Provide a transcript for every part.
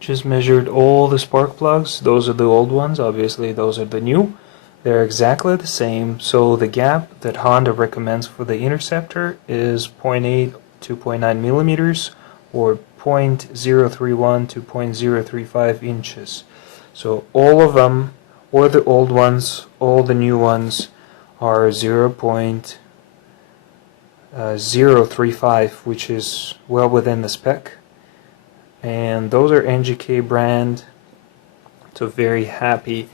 Just measured all the spark plugs. Those are the old ones, obviously those are the new. They're exactly the same, so the gap that Honda recommends for the Interceptor is 0.8 to 0.9 millimeters or 0.031 to 0.035 inches. So all of them, or the old ones, all the new ones, are 0.035, which is well within the spec. And those are NGK brand, so very happy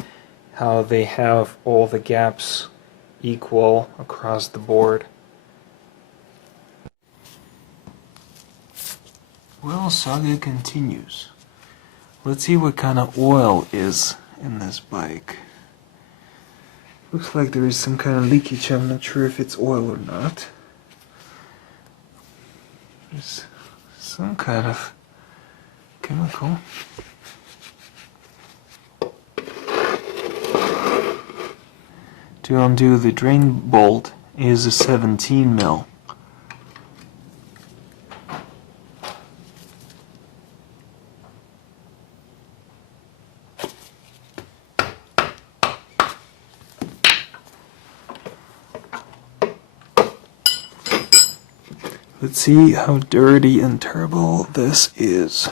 how they have all the gaps equal across the board. Well, saga continues. Let's see what kind of oil is in this bike. Looks like there is some kind of leakage. I'm not sure if it's oil or not. There's some kind of chemical. To undo the drain bolt is a 17 mil. Let's see how dirty and terrible this is.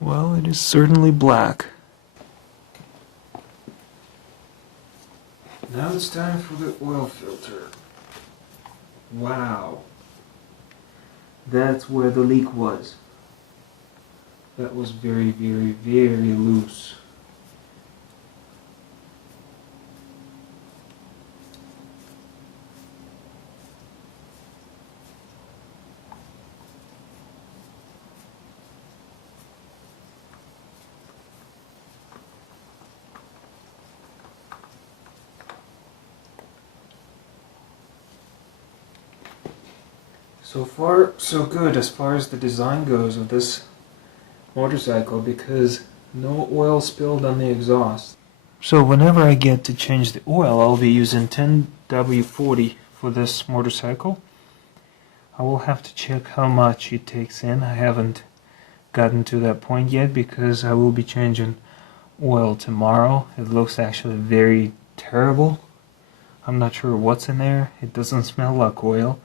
Well, it is certainly black. Now it's time for the oil filter. Wow. That's where the leak was. That was very, very, very loose. So far, so good as far as the design goes of this motorcycle, because no oil spilled on the exhaust. So whenever I get to change the oil, I'll be using 10W40 for this motorcycle. I will have to check how much it takes in. I haven't gotten to that point yet because I will be changing oil tomorrow. It looks actually very terrible. I'm not sure what's in there. It doesn't smell like oil.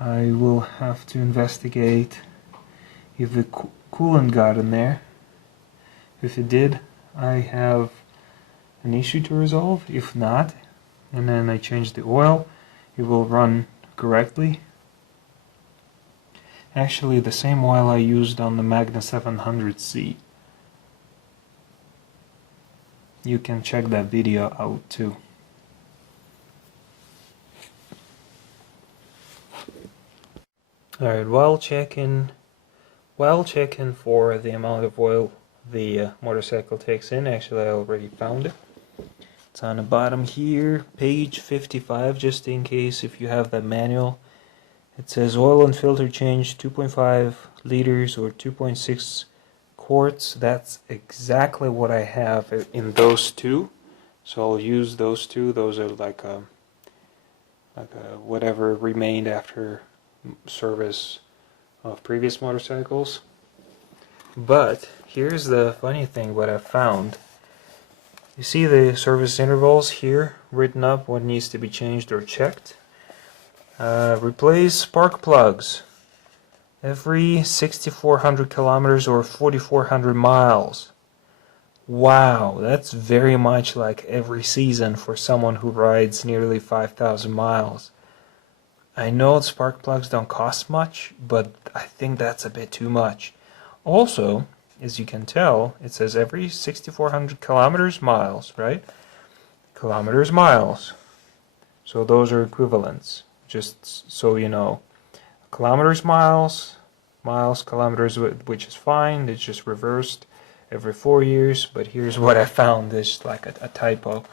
I will have to investigate if the coolant got in there. If it did, I have an issue to resolve. If not, and then I change the oil, it will run correctly. Actually, the same oil I used on the Magna 700C. You can check that video out too. Alright, while checking for the amount of oil the motorcycle takes in, actually I already found it. It's on the bottom here, page 55, just in case if you have that manual. It says oil and filter change 2.5 liters or 2.6 quarts. That's exactly what I have in those two. So I'll use those two. Those are like a whatever remained after service of previous motorcycles. But here's the funny thing, what I found. You see the service intervals here written up, what needs to be changed or checked. Replace spark plugs every 6,400 kilometers or 4,400 miles. Wow, that's very much like every season for someone who rides nearly 5,000 miles. I know spark plugs don't cost much, but I think that's a bit too much. Also, as you can tell, it says every 6,400 kilometers miles, right? Kilometers miles. So those are equivalents, just so you know. Kilometers miles, miles kilometers, which is fine. It's just reversed every 4 years, but here's what I found. It's like a typo.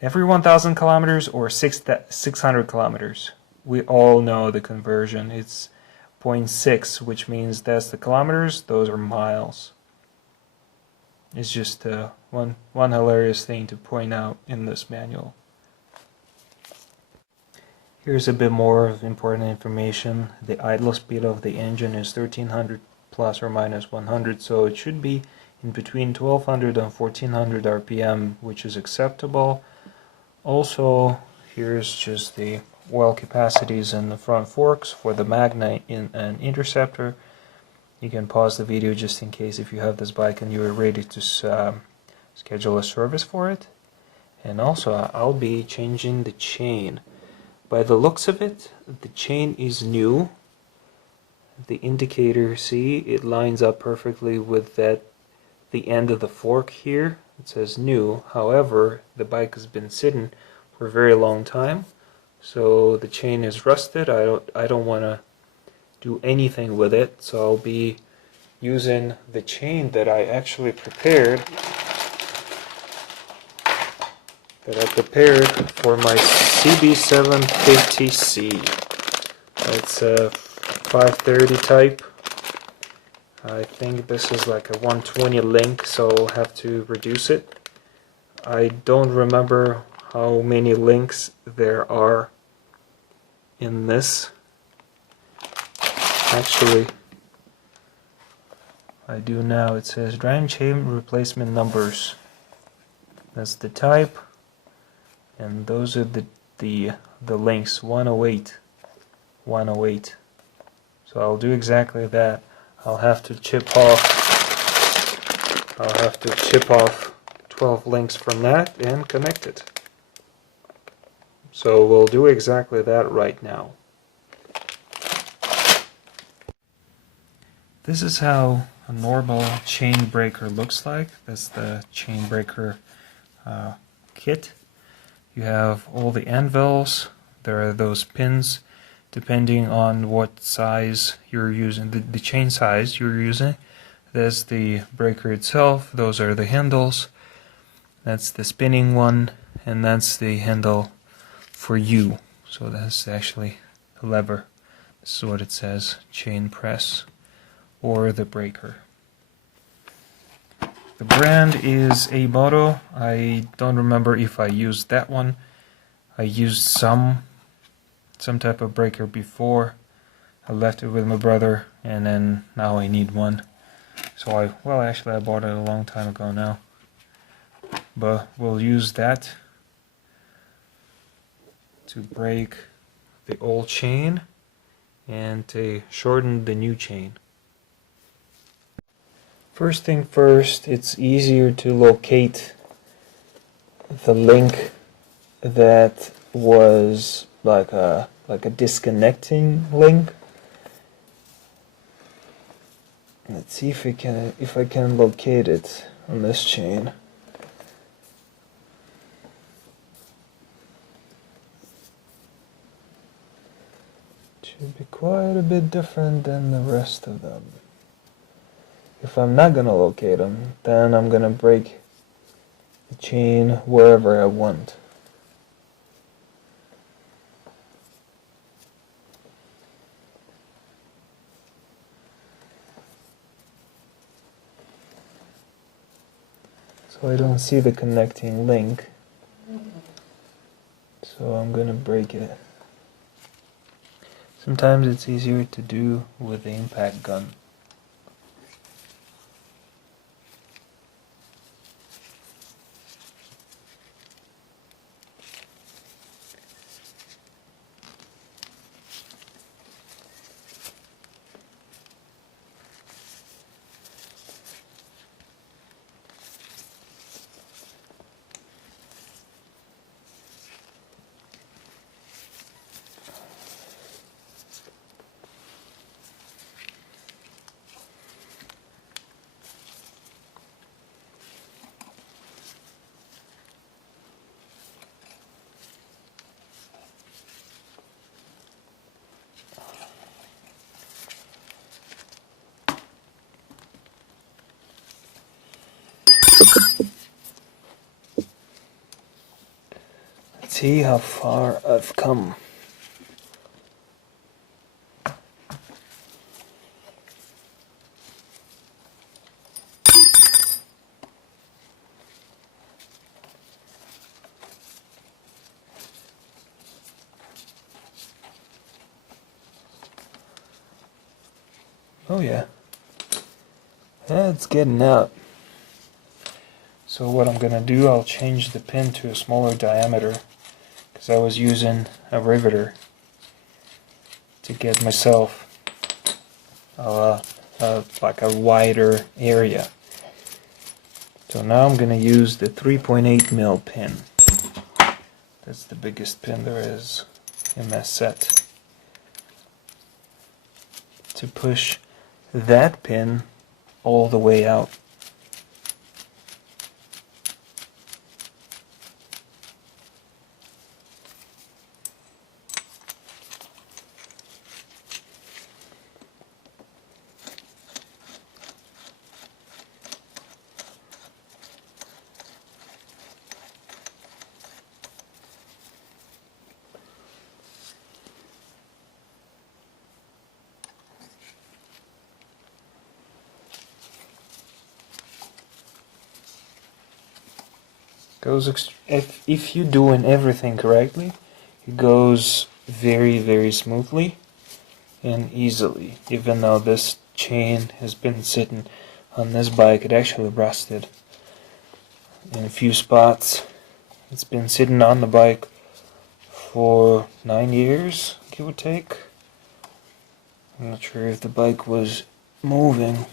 Every 1,000 kilometers or 600 kilometers. We all know the conversion. It's 0.6, which means that's the kilometers, those are miles. It's just one hilarious thing to point out in this manual. Here's a bit more of important information. The idle speed of the engine is 1300 plus or minus 100, so it should be in between 1200 and 1400 RPM, which is acceptable. Also, here's just the oil capacities in the front forks for the Magna and Interceptor. You can pause the video just in case if you have this bike and you're ready to schedule a service for it. And also, I'll be changing the chain. By the looks of it, the chain is new. The indicator, see, it lines up perfectly with the end of the fork here. It says new. However, the bike has been sitting for a very long time, so the chain is rusted. I don't want to do anything with it, so I'll be using the chain that I actually prepared. For my CB750C. It's a 530 type. I think this is like a 120 link, so I'll have to reduce it. I don't remember how many links there are in this. Actually, I do now. It says drive chain replacement numbers. That's the type. And those are the links 108. So I'll do exactly that. I'll have to chip off 12 links from that and connect it. So we'll do exactly that right now. This is how a normal chain breaker looks like. That's the chain breaker kit. You have all the anvils. There are those pins depending on what size you're using, the chain size you're using. There's the breaker itself. Those are the handles. That's the spinning one, and that's the handle for you. So that's actually a lever. This is what it says, chain press, or the breaker. The brand is a Moto. I don't remember if I used that one. I used some type of breaker before. I left it with my brother, and then now I need one. So I bought it a long time ago now. But we'll use that to break the old chain and to shorten the new chain. First thing first, it's easier to locate the link that was like a disconnecting link. Let's see if I can locate it on this chain. It should be quite a bit different than the rest of them. If I'm not gonna locate them, then I'm gonna break the chain wherever I want. So I don't see the connecting link, so I'm gonna break it. Sometimes it's easier to do with the impact gun. Let's see how far I've come. Oh yeah, it's getting out. So what I'm gonna do, I'll change the pin to a smaller diameter because I was using a riveter to get myself like a wider area. So now I'm gonna use the 3.8 mil pin. That's the biggest pin there is in that set, to push that pin all the way out. If you're doing everything correctly, it goes very smoothly and easily. Even though this chain has been sitting on this bike, it actually rusted in a few spots. It's been sitting on the bike for 9 years, give or take. I'm not sure if the bike was moving.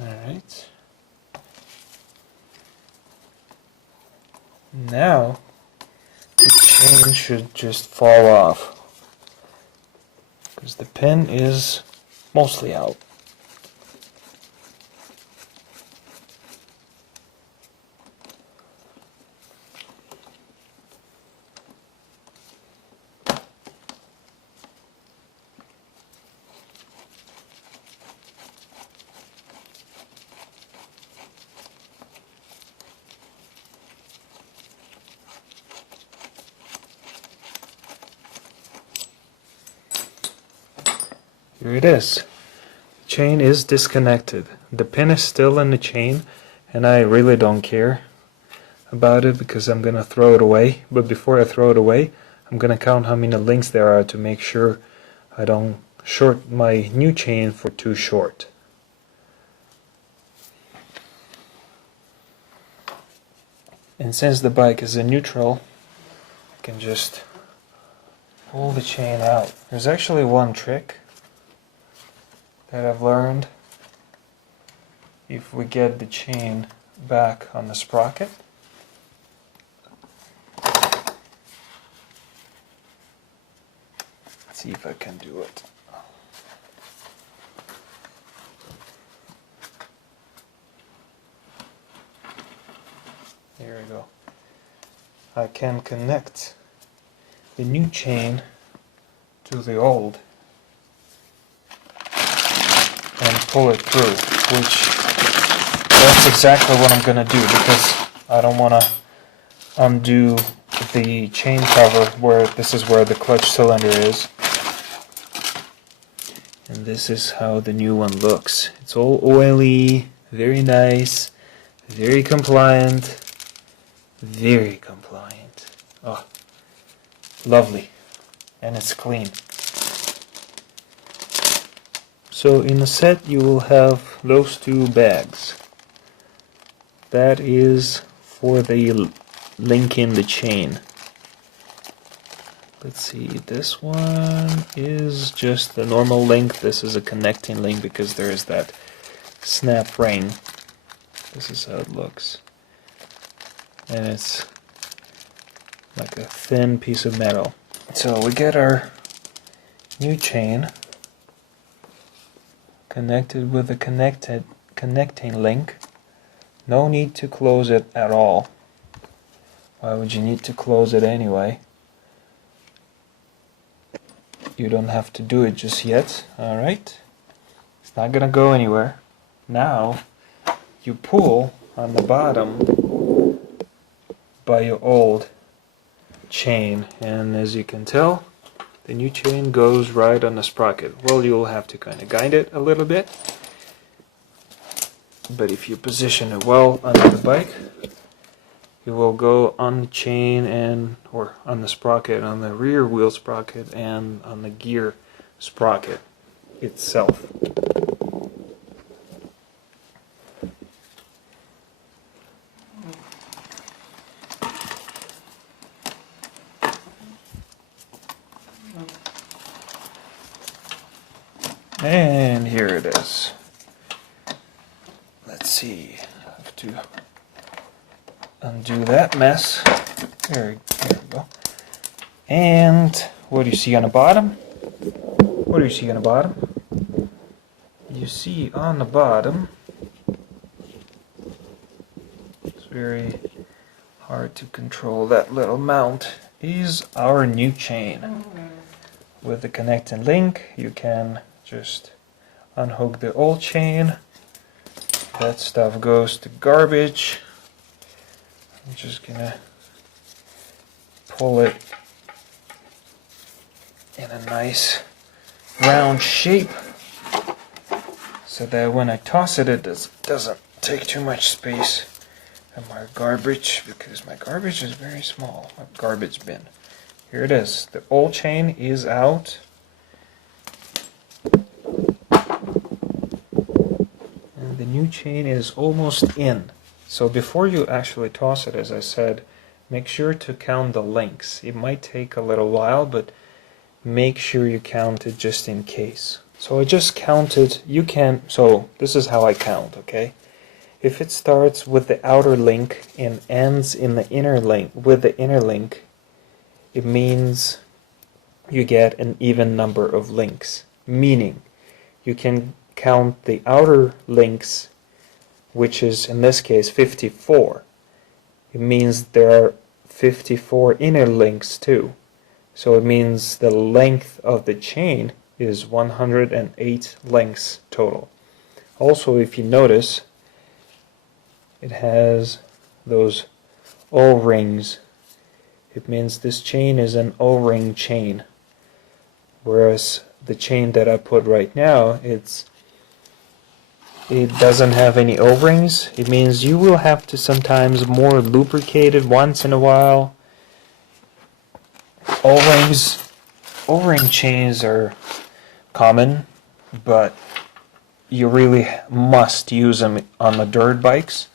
Alright. Now, the chain should just fall off, because the pin is mostly out. Here it is. The chain is disconnected. The pin is still in the chain, and I really don't care about it because I'm gonna throw it away. But before I throw it away, I'm gonna count how many links there are to make sure I don't short my new chain for too short. And since the bike is in neutral, I can just pull the chain out. There's actually one trick that I've learned. If we get the chain back on the sprocket, let's see if I can do it. There we go. I can connect the new chain to the old and pull it through, which that's exactly what I'm gonna do, because I don't want to undo the chain cover where this is where the clutch cylinder is. And this is how the new one looks. It's all oily, very nice, very compliant, very compliant. Oh, lovely. And it's clean. So in the set you will have those two bags. That is for the link in the chain. Let's see, this one is just the normal link. This is a connecting link because there is that snap ring. This is how it looks. And it's like a thin piece of metal. So we get our new chain connected with a connecting link. No need to close it at all. Why would you need to close it anyway? You don't have to do it just yet. Alright? It's not gonna go anywhere. Now you pull on the bottom by your old chain, and as you can tell, the new chain goes right on the sprocket. Well, you'll have to kind of guide it a little bit, but if you position it well under the bike, it will go on the chain and or on the sprocket, on the rear wheel sprocket, and on the gear sprocket itself. And here it is. Let's see. I have to undo that mess. There we go. And what do you see on the bottom? What do you see on the bottom? You see on the bottom, it's very hard to control that little mount, is our new chain. With the connecting link, you can just unhook the old chain. That stuff goes to garbage. I'm just gonna pull it in a nice round shape so that when I toss it, it doesn't take too much space in my garbage, because my garbage is very small, my garbage bin. Here it is. The old chain is out. And the new chain is almost in. So before you actually toss it, as I said, make sure to count the links. It might take a little while, but make sure you count it just in case. So I just counted. So this is how I count, okay? If it starts with the outer link and ends in the inner link, with the inner link, it means you get an even number of links. Meaning, you can count the outer links, which is in this case 54. It means there are 54 inner links too. So it means the length of the chain is 108 links total. Also, if you notice, it has those O-rings. It means this chain is an O-ring chain. Whereas the chain that I put right now, it doesn't have any O-rings. It means you will have to sometimes more lubricate it once in a while. O-ring chains are common, but you really must use them on the dirt bikes.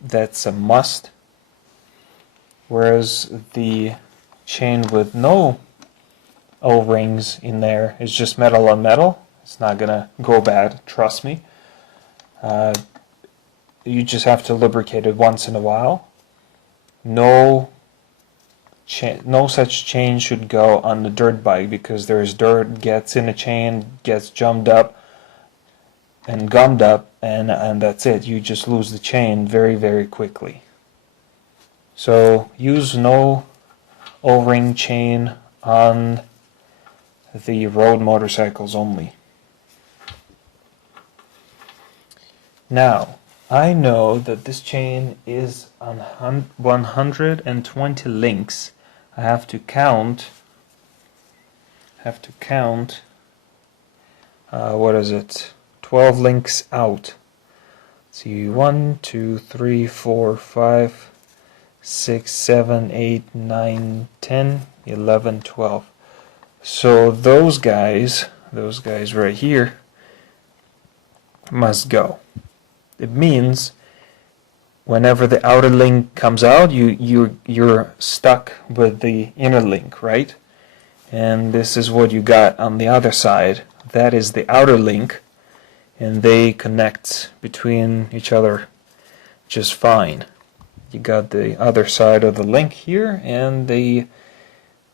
That's a must. Whereas the chain with no O-rings in there is just metal on metal. It's not gonna go bad, trust me. You just have to lubricate it once in a while. No such chain should go on the dirt bike, because there's dirt gets in the chain, gets jumped up and gummed up, and that's it. You just lose the chain very, very quickly. So use no O-ring chain on the road motorcycles only. Now, I know that this chain is on 120 links. I have to count, what is it? 12 links out. Let's see, 1, 2, 3, 4, 5, 6, 7, 8, 9, 10, 11, 12. So those guys right here must go. It means whenever the outer link comes out, you're stuck with the inner link, right? And this is what you got on the other side. That is the outer link, and they connect between each other just fine. You got the other side of the link here and the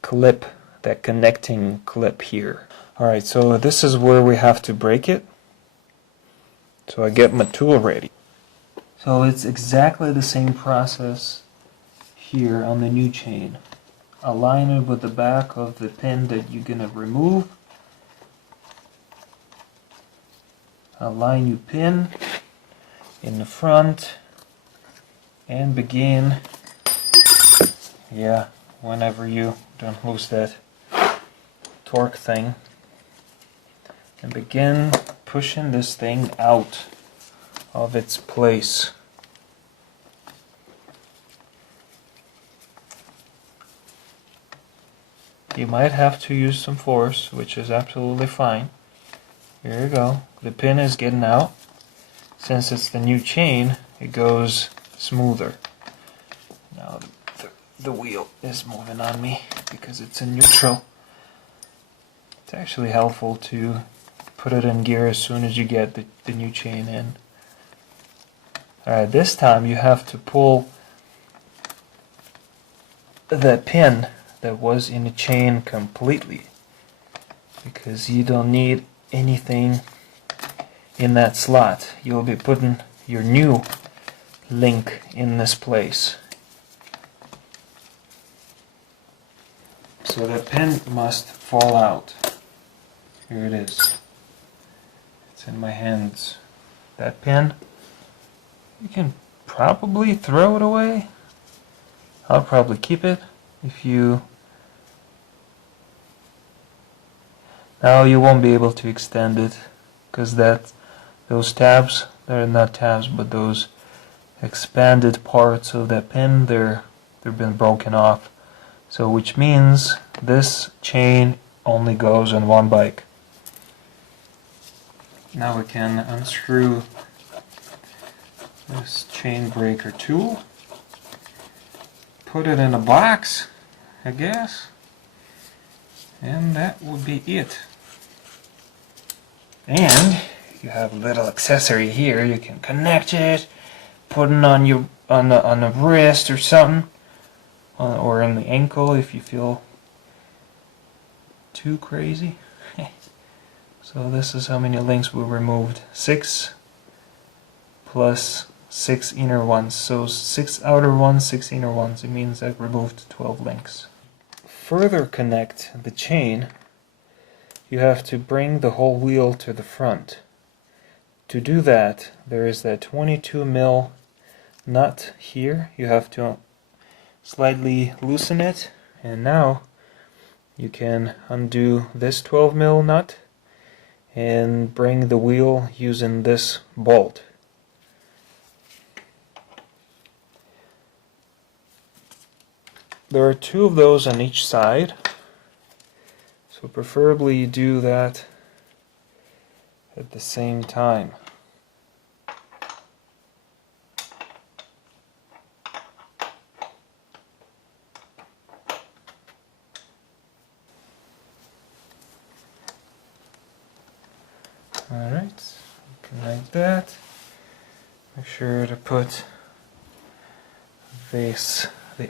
clip, that connecting clip here. Alright, so this is where we have to break it. So I get my tool ready. So it's exactly the same process here on the new chain. Align it with the back of the pin that you're going to remove. Align your pin in the front and begin, whenever you don't lose that torque thing, and begin pushing this thing out of its place. you might have to use some force, which is absolutely fine. Here you go. The pin is getting out. Since it's the new chain, it goes smoother. Now the wheel is moving on me because it's in neutral. It's actually helpful to put it in gear as soon as you get the new chain in. Alright, this time you have to pull the pin that was in the chain completely, because you don't need anything in that slot. You'll be putting your new link in this place. So that pin must fall out. Here it is. It's in my hands. That pin, you can probably throw it away. I'll probably keep it. If you... Now you won't be able to extend it, because those tabs, they're not tabs, but those expanded parts of that pin, they've been broken off. So which means this chain only goes on one bike. Now we can unscrew this chain breaker tool, put it in a box, I guess, and that would be it. And you have a little accessory here. You can connect it, put it on your on the wrist or something, or in the ankle if you feel too crazy. So this is how many links we removed. 6 plus 6 inner ones. So 6 outer ones, 6 inner ones. It means I've removed 12 links. Further connect the chain, you have to bring the whole wheel to the front. To do that, there is that 22mm nut here. You have to slightly loosen it, and now you can undo this 12mm nut and bring the wheel using this bolt. There are 2 of those on each side, so preferably you do that at the same time. Alright, connect that. Make sure to put the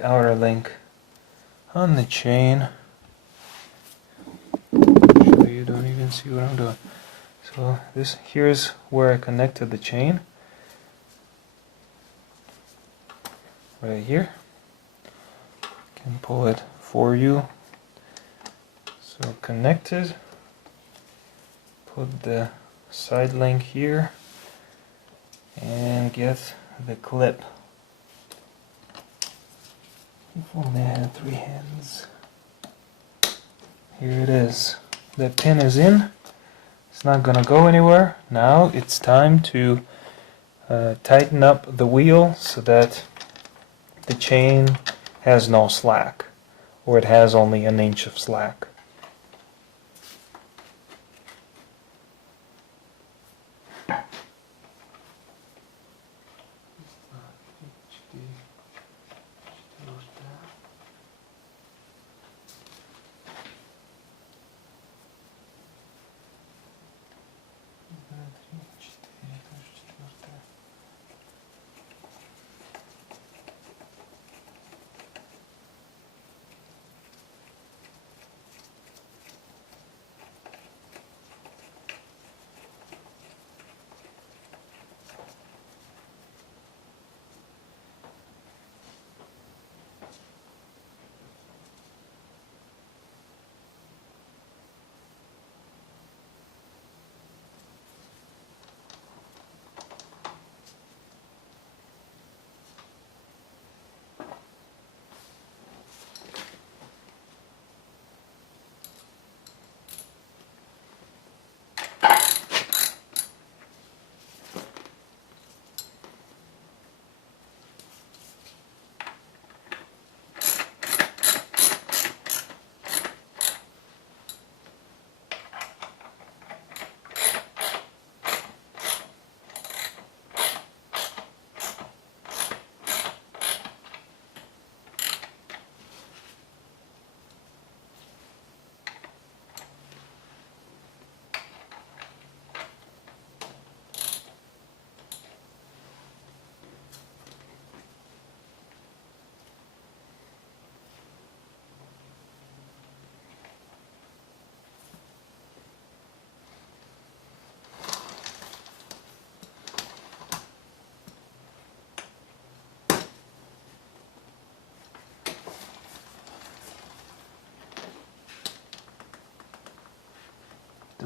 outer link on the chain. So you don't even see what I'm doing. So here's where I connected the chain. Right here. I can pull it for you. So connected. Put the side link here and get the clip. If only I had 3 hands. Here it is. The pin is in. It's not gonna go anywhere. Now it's time to tighten up the wheel so that the chain has no slack, or it has only 1 inch of slack.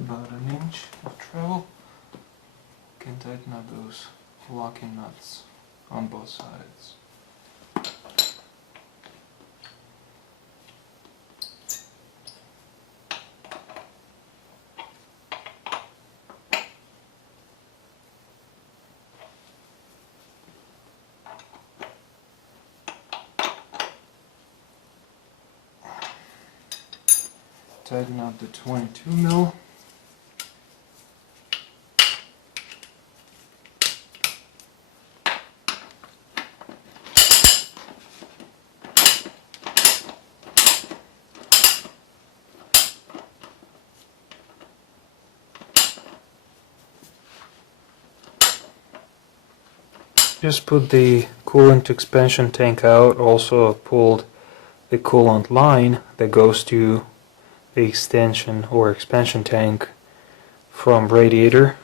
about an inch of travel. Can tighten up those locking nuts on both sides. Tighten up the 22 mil. Just put the coolant expansion tank out. Also pulled the coolant line that goes to the extension or expansion tank from radiator.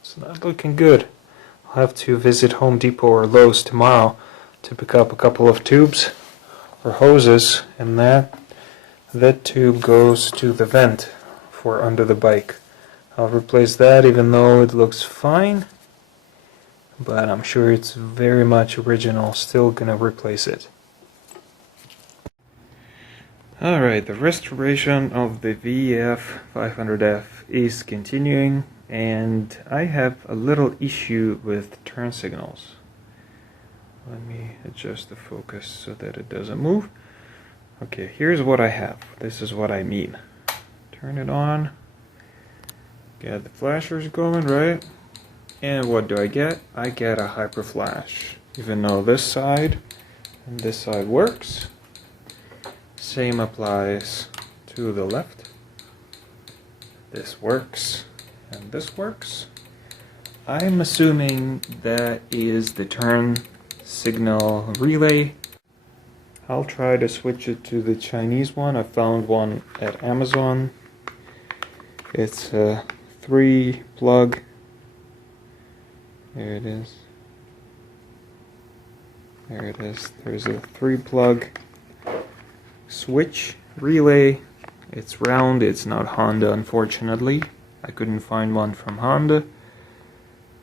It's not looking good. I'll have to visit Home Depot or Lowe's tomorrow to pick up a couple of tubes or hoses, and that tube goes to the vent for under the bike. I'll replace that even though it looks fine, but I'm sure it's very much original. Still gonna replace it. Alright, the restoration of the VF500F is continuing, and I have a little issue with turn signals. Let me adjust the focus so that it doesn't move. Okay, here's what I have. This is what I mean. Turn it on. Get the flashers going, right? And what do I get? I get a hyper flash. Even though this side and this side works, same applies to the left. This works and this works. I'm assuming that is the turn signal relay. I'll try to switch it to the Chinese one. I found one at Amazon. It's a 3-plug. There it is. There it is. There's a 3-plug switch relay. It's round. It's not Honda, unfortunately. I couldn't find one from Honda.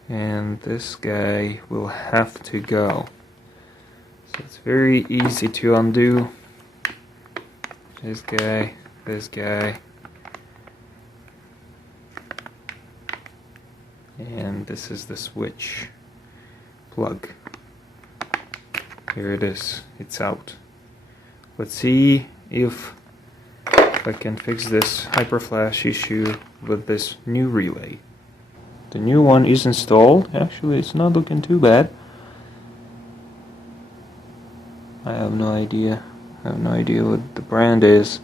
And this guy will have to go. So it's very easy to undo. This guy, and this is the switch plug. Here it is, it's out. Let's see if I can fix this hyperflash issue with this new relay. The new one is installed. Actually, it's not looking too bad. I have no idea what the brand is,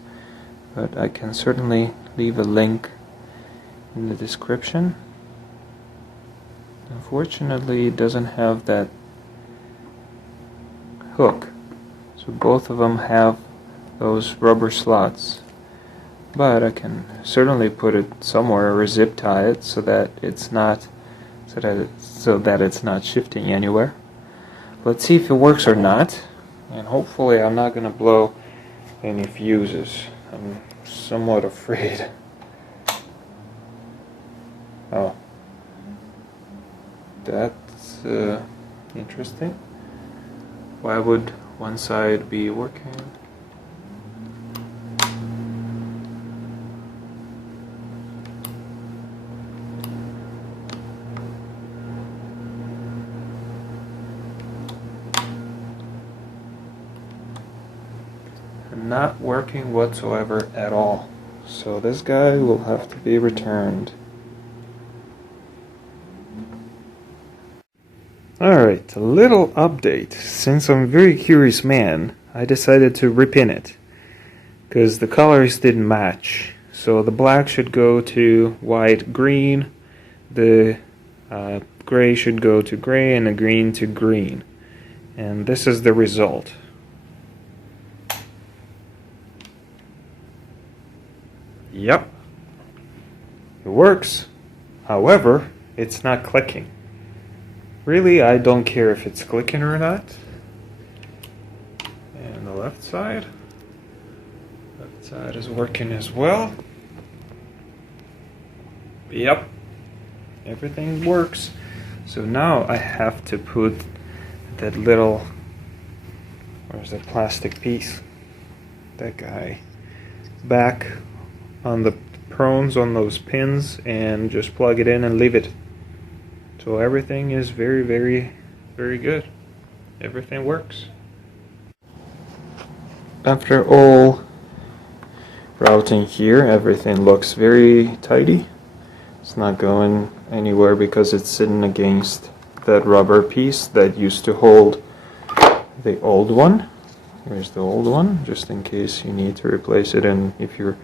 but I can certainly leave a link in the description. Unfortunately, it doesn't have that hook, so both of them have those rubber slots, but I can certainly put it somewhere or zip tie it so that it's not shifting anywhere. Let's see if it works or not, and hopefully I'm not going to blow any fuses. I'm somewhat afraid. Oh, that's interesting. Why would one side be working? Not working whatsoever at all. So this guy will have to be returned. Alright, a little update. Since I'm a very curious man, I decided to repin it, because the colors didn't match. So the black should go to white, green, the gray should go to gray, and the green to green. And this is the result. Yep, it works. However, it's not clicking. Really, I don't care if it's clicking or not. And the left side is working as well. Yep, everything works. So now I have to put that little, where's that plastic piece? That guy back on the prongs on those pins and just plug it in and leave it. So everything is very, very, very good. Everything works. After all routing here, everything looks very tidy. It's not going anywhere because it's sitting against that rubber piece that used to hold the old one. Here's the old one, just in case you need to replace it, and if you're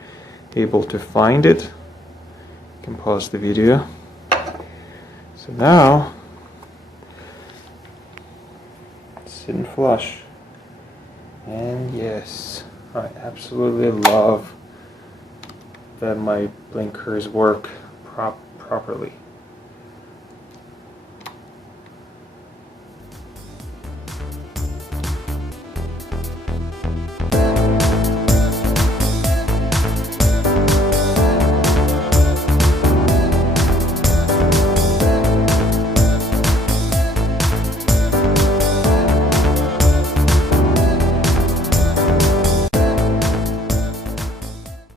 able to find it, you can pause the video. So now, it's sitting flush. And yes, I absolutely love that my blinkers work properly.